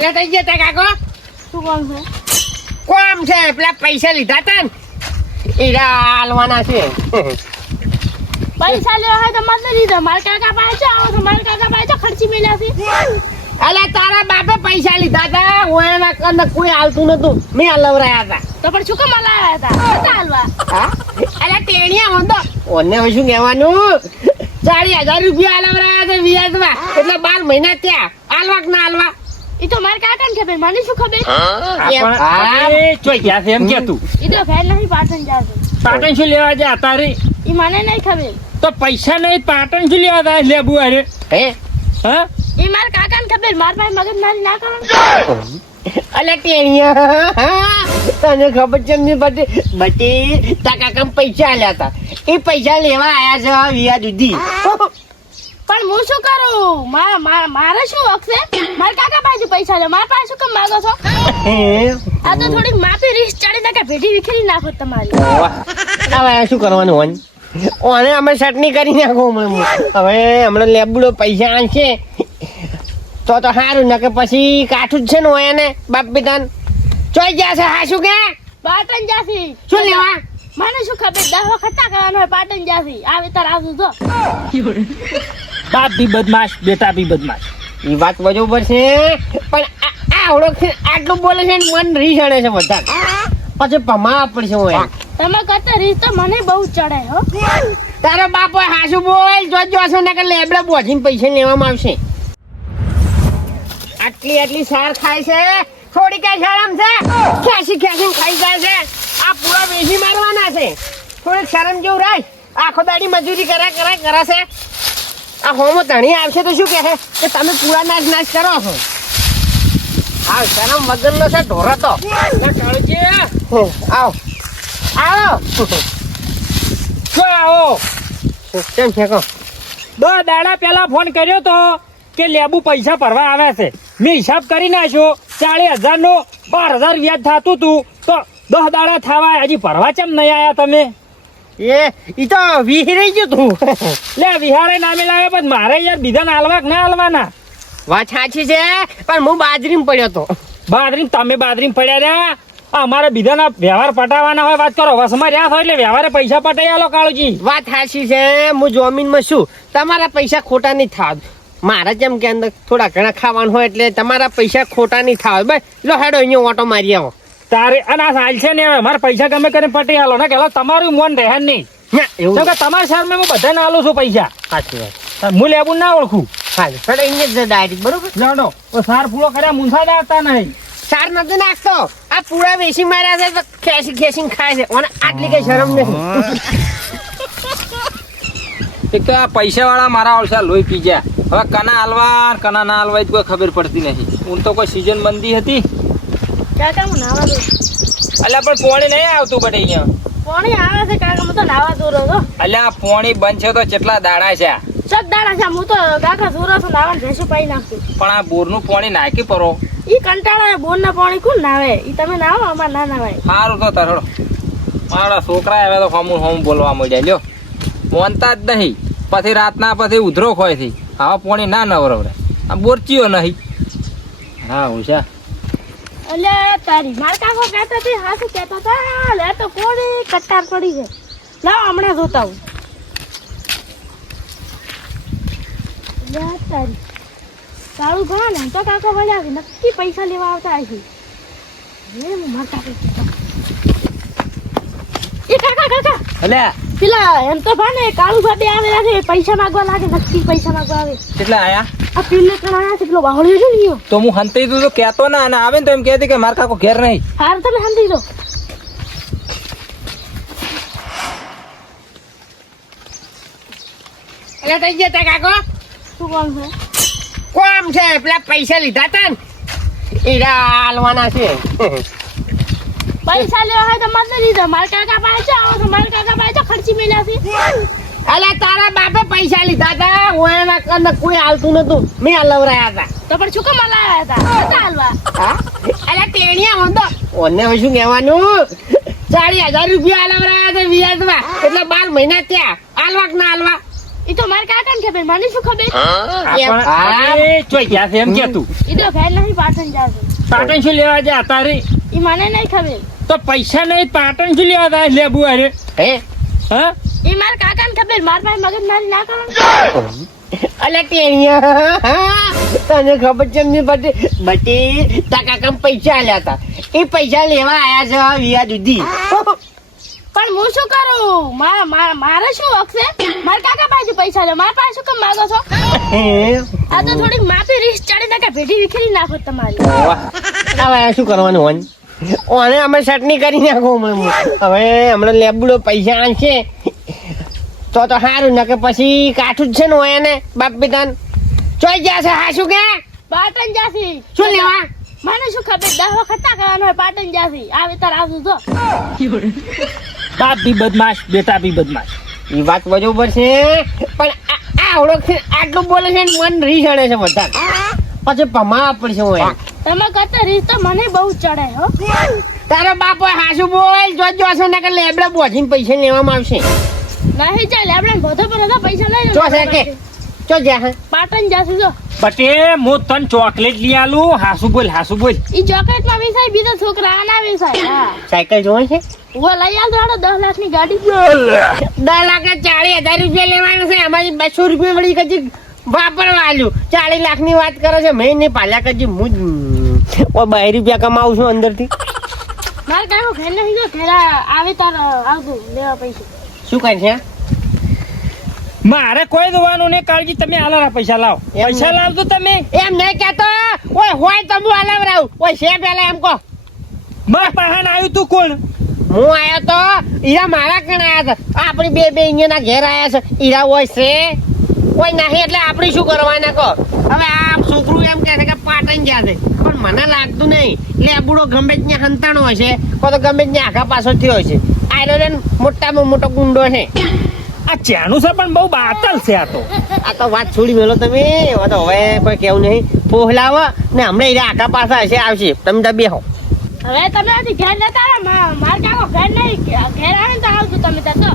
એટલે થઈ ગયા તા કાકો શું કામ છે? કોમ છે પેલા પૈસા લીધા તા ને એરા હાલવાના છે પૈસા લેવા હોય તો મત લીધો. મારા કાકા પાસે આવો તો મારા કાકા પાસે ખર્ચી મેલ્યા છે. અલે તારા બાપે પૈસા લીધા તા હું એના કને કોઈ હાલતું નતું મેં હલવરાયા હતા તો પણ શું કામ લાવ્યા હતા હાલવા? હા અલે ટેણિયા હોતો ઓને હવે શું કહેવાનું 40,000 રૂપિયા હલવરાયા હતા વ્યાજમાં એટલે 12 મહિના ત્યાં હાલવા કે ના હાલવા એ તો મારા કાકાને ખબર, મને શું ખબર? ચોઈ ગયા છે એમ કે તું એ તો ફેર નહીં પાટણ જાશે. પાટણ શું લેવા જા તારી એ મને નહીં ખબર. તો પૈસા નહીં પાટણ શું લેવા જાય લેબુ અરે હે હા એ મારા કાકાને ખબર, મારા પાસે મગજ મારી ના કરો. અલે ટેણિયા તને ખબર છે ને બટી તા કાકા પૈસા આલ્યા હતા એ પૈસા લેવા આયા છે વ્યાજ સુધી પણ હું શું કરું? મારે શું હક છે? મારા કાકા પાસે પૈસા લે, મારા પાસે શું કામ માંગો છો? આ તો થોડીક માપી રીસ ચડી નાખે, ભેટી વિખરી નાખો તમારી. હવે શું કરવાનું હોય ઓને અમે ચટણી કરી નાખો હવે હમણાં લેબુડો પૈસા આલશે તો સારું ને કે પછી કાઠું જ છે ને હોય એને બાપ પિતાને ચોઈ ગયા છે હા શું કે પાટણ જાસી. શું લેવા મને શું ખબર? 10 વખત ના કરવાનું હોય પાટણ જાસી. આવે તાર આવતું જો. બાપ બી બદમાશ બેટા બી બદમાશ એ વાત બરોબર છે પણ આ ઓળખ આટલું બોલે છે ને મન રીસ અડે છે બધા પછી પમાવા પડશે હોય તમે કરતા રીસ તો મને બહુ ચડે હો. તારો બાપ હોય હાસુ બોલ જોજો ને કે લેબડા બોજીને પૈસા લેવામાં આવશે આટલી સાર ખાય છે થોડી કઈ શરમ છે ખેંચી ખાઈ જાય છે આ પૂરા વેચી મારવાના છે થોડીક શરમ જેવું રાખ આખો દાડી મજૂરી કરે છે આ હોમો ધણી આવશે તો શું કહે કે તમે પૂરા નાશ કરો છો આ શરમ વગરનો છે ઢોરો તો આવો શું આવો કેમ છે કહો 10 દાડા પહેલા ફોન કર્યો તો કે લેબુ પૈસા ભરવા આવે છે મેં હિસાબ કરી નાખ્યો 40,000 નો 12,000 વ્યાજ થતું તું તો 10 દાડા થવા હજી ભરવા કેમ નહીં આયા તમે ઈ તો વિહરાઈ ગયું તું લે વિહારે નામે લાવે પણ મારે યાર બીજાને હાલવા કે ના હાલવાના વાત સાચી છે પણ હું બાજરીમાં પડ્યો તો તમે બાદરીમાં પડ્યા રહ્યા અમારે બીજાના વ્યવહાર પટાવવાના હોય વાત કરો વસમાં રહ્યા હોય એટલે વ્યવહારે પૈસા પટાઈ આલો કાળુજી વાત સાચી છે હું જમીનમાં છું તમારા પૈસા ખોટા નહીં થાવ મારા જેમ કે અંદર થોડા ઘણા ખાવાનું હોય એટલે તમારા પૈસા ખોટા નહીં થાવ ભાઈ લો હેડો અહીંયા ઓટો મારી આવો તારે અને આ સાલ છે ને મારા પૈસા ગમે કરીને પટી આલો ને કે તમારું મન રહે નહીં એવું કે તમારા શહેરમાં હું બધાને આલું છું પૈસા સાચી વાત હું લેબુ ના ઓળખું હા હેડો અહીંયા જ ડાયરેક્ટ બરોબર જાણો સાર પૂરો કર્યા મુંસા દાતા નહીં સાર નથી નાખતો આ પૂરા વેસી માર્યા છે તો ખેંચી ખાય છે અને આટલી કઈ શરમ નથી એક તો આ પૈસા વાળા મારા ઓળખા લોહી પી ગયા હવે કના હાલવા કના ના હાલવા કોઈ ખબર પડતી નથી હું તો કોઈ સીઝન બંધી હતી કાકા હું નાવા દઉં. અલ્યા પણ પોણી નહીં આવતું બટ અહીંયા પાણી આવે છે કાકા, હું તો નાવા દૂર હતો. અલ્યા પોણી બંધ છે તો કેટલા દાડા છે સબ દાડા છે, હું તો કાકા દૂર હતો, નાવા ભેંસું પાઈ નાખતું. પણ આ બોરનું પોણી નાખી પરો ઈ કંટાળા બોર ના પાણી કોણ નાવે? ઈ તમે નાવો, અમાર ના નાવાય. સારું તો તરડો મારા છોકરા હવે તો હોમ બોલવા મળ્યા લ્યો મોનતા જ નહીં પછી રાતના પછી ઉધરો ખોય થઈ આવા પોણી ના નવરવરે આ બોરચીઓ નહીં હા ઉષા એટલે તારી માર કાકો કહેતા હતી, હા શું કહેતા હતા, લે તો કોની કટાર પડી છે. લાવ હમણાં જોતા હું. લે તારી સારું ઘણા ને તો કાકો વળ્યા છે, નક્કી પૈસા લેવા આવતા હશે. એ માર કાકો એ કાકા અલ્યા પેલા એમ તો ભાને કાળુ ભાઈ આવેલા છે, પૈસા માંગવા લાગે, નક્કી પૈસા માંગવા આવે. કેટલા આયા આ પીલે કણાયા છે, પેલો બાવળિયો છે ને ઈયો. તો હું હંતાઈ દઉં તો કહેતો ના અને આવે ને તો એમ કહેતી કે મારા કાકો ઘેર નહીં હાર તમે હાંધી દો. એટલે થઈ ગયા તા કાકો શું કામ છે? કોમ છે પેલા પૈસા લીધા તા ને એરા હાલવાના છે પૈસા લેવા હોય તો મત લીધો. મારા કાકા પાસે આવો તો મારા કાકા પાસે ખર્ચી મેલ્યા છે. અલે તારા બાપે પૈસા લીધા તા હું એના કને કોઈ હાલતું નતું મેં હલવરાયા હતા તો પણ શું કામ લાવ્યા હતા હાલવા? હા અલે ટેણિયા હોતો ઓને હવે શું કહેવાનું 40,000 રૂપિયા હલવરાયા હતા વ્યાજમાં એટલે 12 મહિના ત્યાં હાલવા કે ના હાલવા એ ઈ તો મારા કાકાને ખબર, મને શું ખબર? ચોઈ ગયા છે એમ કે તું ઈ તો ઘેર નહીં, પાટણ જાશે. પાટણ શું લેવા જાય તારી ઈ મને નહીં ખબર. તો પૈસા નહીં પાટણ શું લેવા જાય લેબુ અરે હે હા ઈ મારા કાકાને ખબર, મારા પાસે મગજમારી ના કરો. અલે ટેણીયા, તને ખબર છે એમની બટી તા કાકા પૈસા આલ્યા હતા, એ પૈસા લેવા આયા છે વિયા દૂધી. પણ હું શું કરું? મારે શું હક છે? મારા કાકા પાસે પૈસા લે, મારા પાસે શું કેમ માંગો છો? આ તો થોડીક માપી રીસ ચડી નાખે, ભેટી વિખરી નાખો તમારી. હવે શું કરવાનું હોય? ઓને અમે ચટણી કરી નાખો હમણાં. હવે હમણાં લેબડો પૈસા આલશે તો સારું, ને કે પછી કાઠું જ છે ને હોય એને બાપ પિતાને ચોઈ જશે. હા શું કે પાટણ જાસી. શું લેવા? મને શું ખબર, 10 વખત ના કરવાનું હોય, પાટણ જાસી. આવે તાર આવશું જો. બાપ બી બદમાશ બેટા બી બદમાશ એ વાત બરોબર છે, પણ આ ઓળખ આટલું બોલે છે ને મન રીસ અડે છે બધા, પછી પમાવા પડશે હોય. તમે કરતા રીસ તો મને બહુ ચડે હો. તારો બાપ હાસુ બોલ જોજો ને કે લેબડા બોજીને પૈસા લેવામાં આવશે. નહીં ચાલે, આપણે બધો પર બધા પૈસા લઈ જો છે કે ચો જા પાટણ જાસી જો. બટે હું તને ચોકલેટ લઈ આલું હાસુ બોલ ઈ ચોકલેટ માં વેચાય, બીજા છોકરા ના વેચાય. હા, સાયકલ જોઈ છે? વો લઈ આલ દો 10 લાખ ની ગાડી. 10 લાખ 40,000 રૂપિયા લેવાના છે, અમારી 200 રૂપિયા વળી કદી વાપરવા આલ્યું. 40 લાખ ની વાત કરે છે, મેં ને પાલ્યા કદી હું જ 2 રૂપિયા કમાવું છું અંદર થી. મારે કાકો ઘેર નહીં જો, ઘેર આવે તાર આવતું લેવા પૈસા. શું કરે છે? મારે કોઈ દવાનું ને કાળજી, તમે આલારા પૈસા લાવો. પૈસા લાવજો તમે. એમ નહીં કેતો, ઓય હોય તો હું હલાવરાવ. ઓય છે પેલા એમ કહો. મારા પાહન આવ્યું તું કોણ? હું આયો તો ઈરા મારા કણ આયા હતા. આપણી બે અહીંયા ઘેર આયા છે. ઈરા હોય છે કોઈ નહીં, એટલે આપણે શું કરવાના કહો? હવે આ છોકરું એમ કહે છે કે પાટણ જ્યાં છે, પણ મને લાગતું નહીં. લેબુડો ગમે જ ત્યાં હંતાણો હોય છે, કોઈ તો ગમે જ ત્યાં આખા પાછો થયો હોય છે. આયરો મોટામાં મોટો ગુંડો છે. આ ચાનું છે પણ બહુ બાતલ છે આ તો. આ તો વાત છોડી મેલો તમે. હવે તો હવે કોઈ કેવું નહીં. પોહલાવ ને હમણાં ઈરા આખા પાછા હશે આવશે. તમે તો બેહો. હવે તમે હજી ઘેર નતા આવ્યા, માર કાકો ઘેર નહીં, ઘેર આવે ને તો આવજો તમે ત્યાં તો.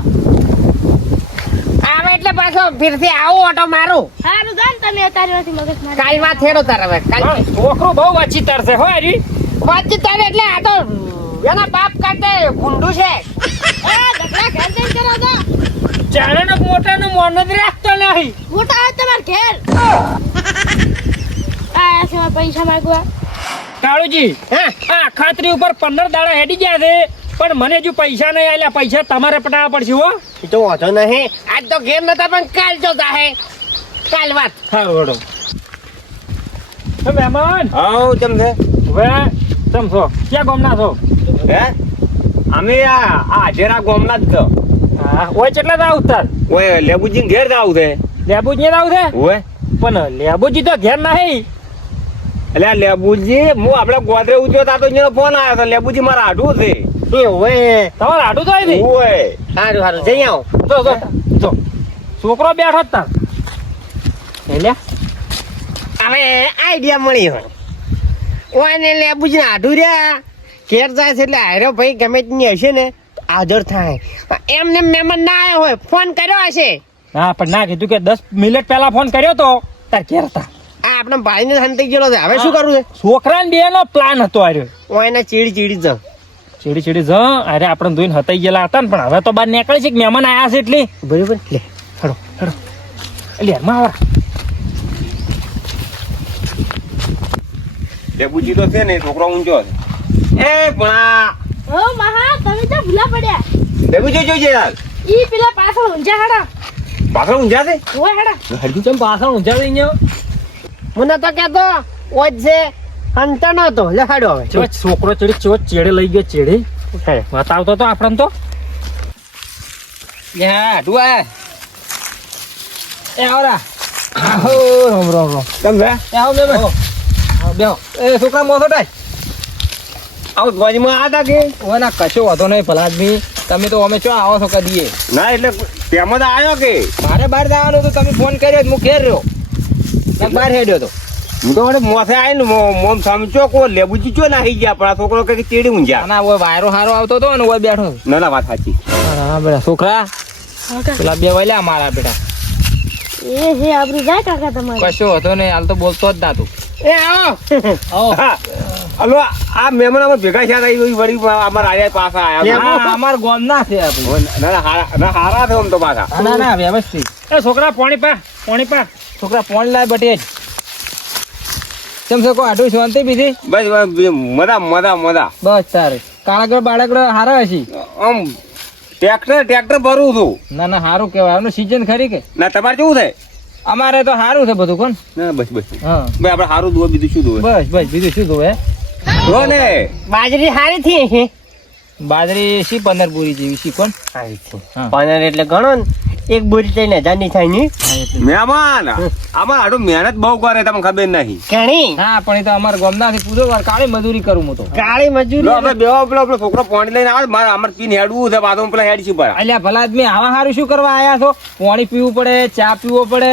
આવે એટલે પાછો ફીરથી આવો ઓટો મારું. સારું જાન તમે અત્યારે નથી મગજ મારી. કાલ વાત હેડો તાર હવે. કાલ છોકરો બહુ વાંચીતર છે હો હરી. વાતચીત તારે એટલે આ તો એના બાપ કાટે ગુંડું છે. ઘર જઈને કરો તો. ચાણે મોટાનું મોન જ રાખતો નહીં. મોટા આવે તમાર ઘેર. આયા છે પૈસા માંગવા. કાળુજી હા આ ખાતરી ઉપર 15 દાડા હેડી ગયા છે, પણ મને જો પૈસા નહીં આલ્યા. પૈસા તમારે પટાવવા પડશે હો. એ તો વાંધો નહીં. આજ તો ઘેર નતા પણ કાલ જો જાહે. કાલ વાત. હા વડો મહેમાન. હા કેમ છે? હવે તમ છો ક્યાં ગામના છો? હે અમે આ હાજરા ગામના જ છો. હા ઓય કેટલા દાવ ઉતાર? ઓય લેબુજી ઘેર જાવ છે. લેબુજી દાવ છે? ઓય પણ લેબુજી તો ઘેર નહીં. એટલે આ લેબુજી હું આપણે ગોદરે ઉજ્યો તા તો એનો ફોન આવ્યો હતો. લેબુજી મારા આઢું છે. એ હોય. તમારે આડું તો આવી ઓય સારું સારું જઈ આવો. જો જો જો છોકરો બેઠો જ તાર. એટલે હવે આઈડિયા મળી હોય. ઓને લેબુજી આઢું રહ્યા ઘેર જાય છે એટલે હારો ભાઈ ગમે તેની હશે ને હાજર થાય. એમને મહેમાન ના આવ્યો હોય, ફોન કર્યો હશે. હા પણ ના કીધું કે 10 મિનિટ પહેલા ફોન કર્યો તો તાર ઘેર હતા. આ આપણે ભાઈને હંતાઈ ગયેલો છે. હવે શું કરવું છે? છોકરાને બે નો પ્લાન હતો આર્યો. ઓને ચીડી જાવ. ચીડી જ અરે આપણે ધોઈને હતાઈ ગયેલા હતા ને, પણ હવે તો બહાર નીકળે છે કે મહેમાન આયા છે એટલે. બરોબર લે હેડો હેડો એટલે માં આવરા. લેબુજી તો છે ને છોકરો ઊંચો છે. એ પણ ઓ મહા તમે તો ભૂલા પડ્યા. લેબુજી જોજે યાર. ઈ પેલા પાછળ ઊંઝા હાડા. પાછળ ઊંઝા છે. ઓય હાડા. હરજુ ચમ પાછળ ઊંઝા લઈ ગયો. મને તો કેતો ઓજ છે હંતાણો હતો. લે હાડો હવે. ચેવો છોકરો ચેડે લઈ ગયો ચેડે. બતાવતો તો આપણને તો. હા ડુઆ એ આવરા. આહો રામ રામ રામ. કેમ છે? એ આવો બે બેહો. એ છોકરા મોસો થાય. આવું ધ્વજમાં આ તા કે ઓય ના કશો વાંધો નહીં ભલા આદમી. તમે તો અમે ચો આવો છો કદીએ. ના એટલે તેમાં તો આવ્યો કે મારે બહાર જવાનું તો તમે ફોન કર્યો હું ઘેર રહ્યો. બહાર હેડ્યો તો. હું તો વડે મોસે આવીને મોમ સમજો કો લેબુજી ચો નાખી ગયા. પણ આ છોકરો કઈ ચીડી ઊંઝા. ના ઓય વાયરો હારો આવતો હતો ને ઓય બેઠો. ના ના વાત સાચી. હા બેટા છોકરા પેલા બે વલ્યા મારા બેટા. એ હે આબરૂ જાય કાકા તમારે. કશો હતો ને હાલ તો બોલતો જ ના તું. એ આવો હા. હલો આ મહેમાન અમે ભેગા થયા હતા એ વળી અમારા આયા પાછા આયા આ અમાર ગામ ના છે આ ભાઈ. ના હારા થયો આમ તો પાછા ના ના વ્યવસ્થિત. એ છોકરા પોણી પા છોકરા ફોન લાય બટે જ. કેમ છે કોઈ આટલું શાંતિ બીજી? બસ મજા બસ તારે કાળાગળ બાળકડો હારા હશે. આમ ટ્રેક્ટર ભરું છું ના ના સારું કેવાય. આનું સીઝન ખરી કે? ના તમારે કેવું થાય અમારે તો સારું છે બધું કોણ. ના બસ હા ભાઈ આપણે સારું દુવા બીજું શું દુવે બસ બસ બીજું શું જોવે? જો ને બાજરી હારી થી છે. બાજરી શી 15 બોરી જેવી શી કોણ. હારી છે. હા. 15 એટલે ગણો ને એક બોરી 3000 ની થાય ની. હા, એટલે. મહેમાન આમાં આટલું મહેનત બહુ કરે તમને ખબર નહીં ઘણી હા પણ એ તો અમારા ગામના પૂરો વાર કાળી મજૂરી કરું હું તો. કાળી લો મજૂરી આપણે બેહો પેલો છોકરો પાણી લઈને આવે મારે અમારે પીને હેડવું છે બાજુ પેલા હેડ છે પર અલ્યા ભલા આદમી આવા હારું શું કરવા આયા છો? પાણી પીવું પડે, ચા પીવો પડે.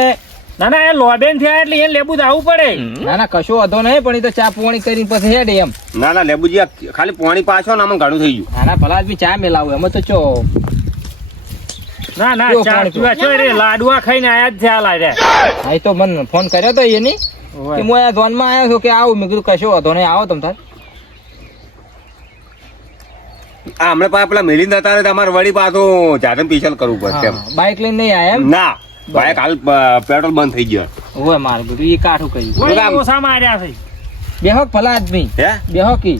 ના ના એ લોબેન થયા એટલે એને લેબુ જ આવવું પડે. ના ના કશો વાંધો નહીં પણ એ તો ચા પાણી કરીને પછી હેડે એમ. ના લેબુજી આ ખાલી પાણી પાછો ને આમાં ઘણું થઈ ગયું ના ના ભલા આદમી ચા મેલાવું એમાં તો ચો. ના ના જો ચા પાણી પીવા છો રે લાડવા ખાઈને આયા જ થયા લાગ્યા. હા એ તો મને ફોન કર્યો તો એની કે હું આ ધોનમાં આવ્યો છું કે આવું. મેં કીધું કશો વાંધો નહીં આવો તમ તાર. આ હમણાં પાછા પેલા મેલીને જતા રહે અમારે વળી પાછું જાતે સ્પેશિયલ કરવું પડશે એમ. હા, બાઇક લઈને નહીં આયા એમ. ના બાઈક હાલ પેટ્રોલ બંધ થઈ ગયો ઓય મારું બધું એ કાઠું કહ્યું. ઓય, ઓછા માર્યા છે. બેહો ભલા આદમી હે બેહો કી.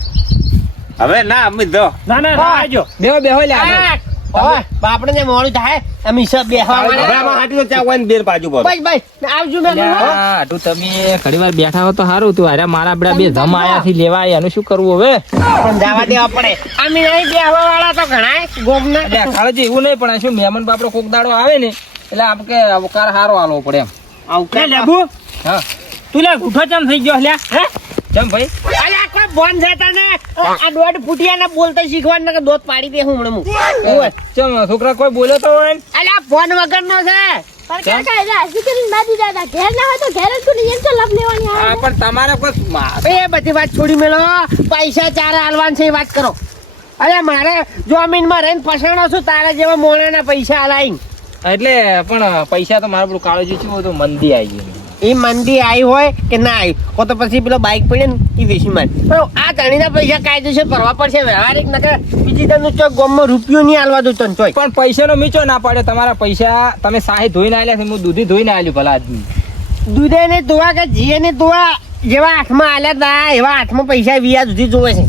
હવે ના અમિત દો ના ના આવજો. બેહો બેહો લે આગળ. બાપડે ને મોડું થાય અમે સબ બેહવા હવે આમાં હાટી તો ચા હોય ને બેર બાજુ પર બસ બસ આવજો મેં અલ્યા, આટલું તમે ઘણી વાર બેઠા હો તો સારું હતું. અરે મારા આપડા બે ધમ આયા થી લેવા આયા. એનું શું કરવું હવે? પણ જવા દેવા પડે અમે નહીં બેહવા વાળા તો ઘણા ગોમના અલ્યા, ખાલી એવું નહીં પણ આ શું મહેમાન બાપડો કોક દાડો આવે ને એટલે આપણે અવકાર હારો આલવો પડે એમ. લે લેબુ હા તું લે ગુઠો ચમ થઈ ગયો લ્યા હે? કેમ ભાઈ? અલ્યા કોઈ બોન છે તને આ દોઢ ફૂટિયાને બોલતા શીખવાનું કે દોત પાડી દે હું હમણાં હું ચમ છોકરા કોઈ બોલ્યો તો હોય ને? અલ્યા ફોન વગરનો છે પણ કાકા એટલે હજી કરીને ના દીધા હતા. ઘેર ના હોય તો ઘેર જ કોઈ એમ તો લપ લેવાની આવે હા છે. પણ તમારે કોઈ એ બધી વાત છોડી મેલો પૈસા ચાર હાલવાન છે એ વાત કરો. અરે મારે જમીનમાં રહીને ફસાણો છું તારા જેવા મોણાના પૈસા હલાઈને એટલે પણ પૈસા તો મારે પેલું કાળજી શું હતું મંદી આવી ગઈ. એ મંદી આવી હોય કે ના આવી કો તો પછી પેલો બાઇક પડે ને એ વેચી મારે પણ આ ધણીના પૈસા કાયદેસર ભરવા પડશે વ્યવહારિક નકર બીજી તરનું ચોક ગામમાં રૂપિયો નહીં હાલવા દઉં તને ચોય પણ પૈસાનો મીચો ના પાડે. તમારા પૈસા તમે સાહી ધોઈને આલ્યા છે, હું દૂધી ધોઈને આલ્યું ભલા આદમી. દૂધે ને ધોવા કે જીએ ને ધોવા જેવા હાથમાં આલ્યા તા એવા હાથમાં પૈસા વ્યાજ સુધી જોવે છે.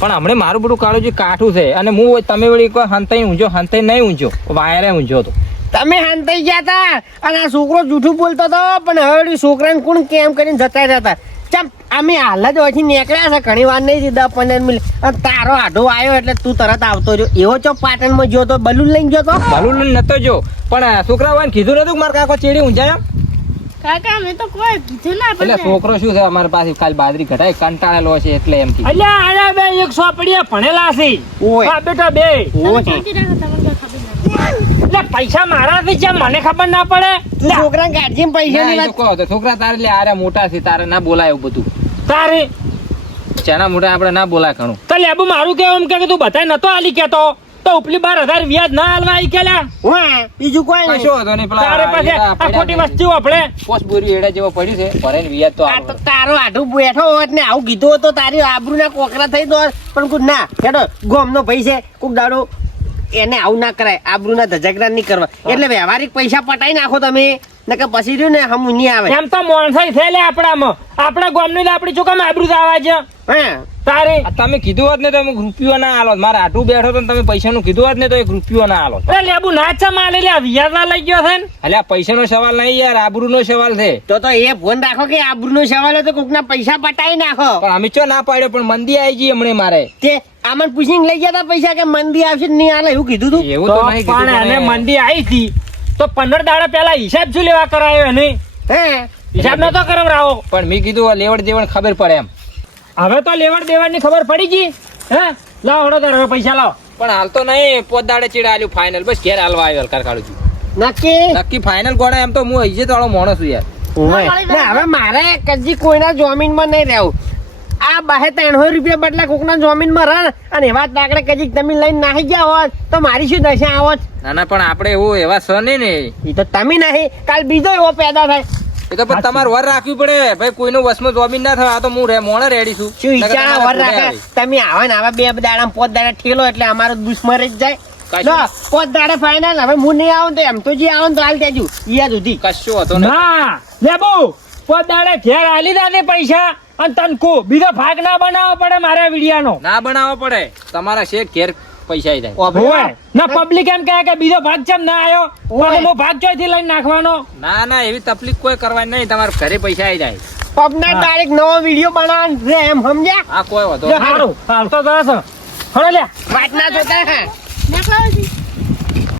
પણ હમણાં મારું બધું કાળજી કાઠું છે અને હું તમે વળી કોઈ હંતાઈ ઊંઝો હંતાઈ નહીં ઊંઝો વાયરે ઊંઝો હતો. તમે હાંતાઈ ગયા તા અને આ છોકરો જૂઠું બોલતો હતો પણ હવે છોકરાને કોણ કેમ કરીને જતા રહેતા ચમ અમે હાલ જ અહીંથી નીકળ્યા છે ઘણી વાર નહીં 10-15 મિનિટ અને તારો આઢો આવ્યો એટલે તું તરત આવતો રહ્યો એવો ચો પાટણમાં ગયો તો બલૂન લઈને ગયો તો ભલું લઈને નતો જો પણ છોકરા હોય ને કીધું નતું કે મારા કાકો ચેડી ઊંઝાય એમ? કાકા મેં તો કોઈ કીધું ના એટલે પણ છોકરો શું છે અમારી પાસે ખાલી બાજરી ઘટાય કંટાળેલો છે એટલે એમ કીધું. અલ્યા આયા બે 100 પડ્યા ભણેલા છે. ઓય. હા બેટા બે. તમે શાંતિ રાખો તમને કઈ ખબર નથી. એટલે પૈસા મારા થી છે મને ખબર ના પડે. તું છોકરાને ગાડીમાં પૈસાની ના, એ તો વાત કહો તો છોકરા તારે લે આરે મોટા છે તારે ના બોલાય એવું બધું. તારે ચાના મોટા આપણે ના બોલાય ઘણું. તો લેબુ મારું કેવું એમ કે તું બધાય નતો આલી કેતો તો ઉપલી 12,000 વ્યાજ ના હાલવા આવી કેલા. હા બીજું કોઈ નહીં કશો હતો નહીં પેલા તારે પાસે એડા આ ખોટી પડ્યા વસ્તુ આપણે છે. પોસ્ટ બોરી એડા જેવો પડ્યું છે ભરાઈને વ્યાજ તો આ તો આવે. તારો આઢું બેઠો હોત ને આવું કીધું હોત તો તારી આબરૂના કોકરા થઈ દો પણ કોઈ ના હેડો ગોમનો ભાઈ છે કોક દાડો એને આવું ના કરાય આબરૂના ધજગરા નહીં કરવા એટલે વ્યવહારિક પૈસા પટાઈ નાખો તમે નકર પછી રહ્યું ને હમ નહીં આવે એમ તો મોણસાઈ થયેલે આપણામાં આપણા ગામની આપણી ચોકામ આબરૂ આવા છે હા તારે આ તમે કીધું હોત ને તો એક રૂપિયો ના આલો. મારે આટલું બેઠો તો ને તમે પૈસાનું કીધું હોત ને તો 1 રૂપિયો ના આલો. અરે લેબુ નાચા માલે લે વ્યાજ ના લઈ ગયો છે ને. એટલે આ પૈસાનો સવાલ નહીં યાર આબરૂનો સવાલ છે. તો એ ફોન રાખો કે આબરૂનો સવાલ હોય તો કોકના પૈસા પટાઈ નાખો પણ અમે ચો ના પાડ્યો પણ મંદી આવી ગઈ હમણાં મારે. તે આમને પૂછીને લઈ ગયા તા પૈસા કે મંદી આવશે ને નહીં આલે એવું કીધું તું એવું તો તો નહીં પણ કીધું એને પણ મંદી આવી હતી તો 15 દાડા પહેલા હિસાબ શું લેવા કરાયો એને હે હિસાબ નતો કરાવરાવો. પણ મેં કીધું આ લેવડ દેવડ ખબર પડે એમ. હવે તો લેવડ દેવડ ની ખબર પડી ગઈ હે લાવો હળો તાર હવે પૈસા લાવો. પણ હાલ તો નહીં પોત દાડે ચીડા આલ્યું ફાઇનલ બસ ઘેર હાલવા આવ્યો હલકાર કાઢું છું. નક્કી નક્કી ફાઇનલ ગોળા એમ તો હું હજી તો માણસ છું યાર. ના હવે મારે કદી કોઈના જમીનમાં નહીં રહેવું આ 200-300 રૂપિયા બદલા કોકના જમીનમાં રહે ને અને એવા દાખલે કજીક તમે લઈને નાહી ગયા હોત તો મારી શું દશા આવત? ના ના પણ આપણે એવું એવા સહ નહીં ને. એ તો તમે નહીં, કાલ બીજો એવો પેદા થાય. એ તો પણ તમારે વર રાખવી પડે ભાઈ, કોઈનો વસમાં જોબીન ના થાય. આ તો હું મોણે રેડી છું. શું નકર ઈચ્છા તમારા વર રાખે? ઘોડે આવી. તમે આવા ને આવા 2 દાડા 5 દાડા ઠેલો એટલે અમારો દુશ્મન જ જાય. કશું- લો 5 દાડા ફાઇનલ. હવે હું નહીં આવું તો એમ તો જે આવું તો હાલ દેજો ઈયા સુધી. કશું હતો ને. ના લેબુ પોદાડે ઘેર આલી દે ને પૈસા અને તનકુ બીજો ભાગ ના બનાવવો પડે મારા વિડિયાનો. ના બનાવવો પડે, તમારા શેખ ઘેર પૈસા આવી જાય. હોય ના પબ્લિક એમ કહે કે બીજો ભાગ ચમ ના આવ્યો, પણ હું ભાગ ચોથી લઈને નાખવાનો. ના ના એવી તકલીફ કોઈ કરવાની નહીં, તમારા ઘરે પૈસા આવી જાય. પબના ડાયરેક્ટ નવો વિડીયો બનાવવાનો રે એમ સમજ્યા? આ કોઈ હતો જો સારું હાલતો જશે. હળો લ્યા વાત ના જોતા હા. નીકળો છી.